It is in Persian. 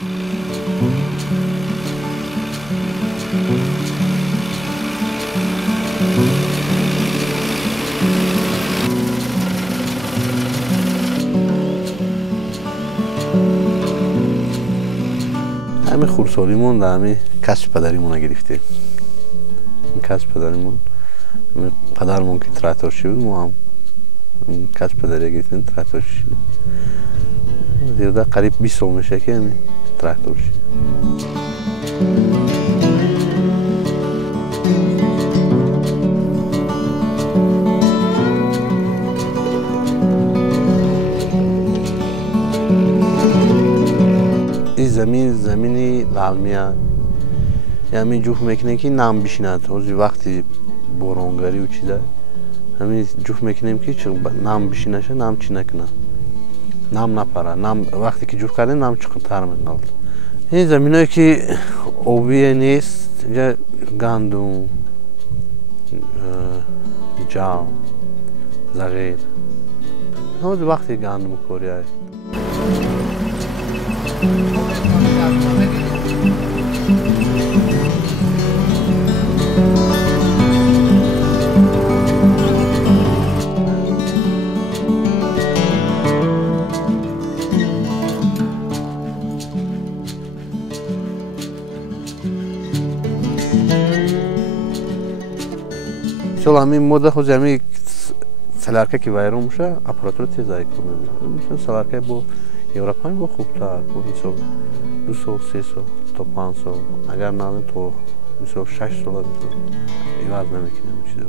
همین خردسالیمون در همین کسب پدریمون گرفتیم. این کسب پدریمون، پدرمون که تراکتورچی بود، ما هم کسب پدری گرفتیم تراکتورچی. دیگه قریب 20 سال میشه که همین تراکتورچی. این زمینی لالمیه، یعنی جوف میکنه که نم بشیند. اوزی وقتی بارانگری و چیزه، همین جوف میکنیم که نم بشینشه، نم چی نکنه، نم نپره. نم وقتی که جوف کردیم نم چقدر میاد. این زمینایی که آبی نیست، یا گندم، جو، زغیر. اوزی وقتی گندم کوریه. شاید همین مدت خود همین سلارکه که وایرون میشه، اپراتور تیزایی کنه. میشه سلارکه با یوروپایی با خوبتر، با مثلا 200 300 تا 500. اگر نه تو مثلا 600 میشه. ایواز نمیکنه میشه.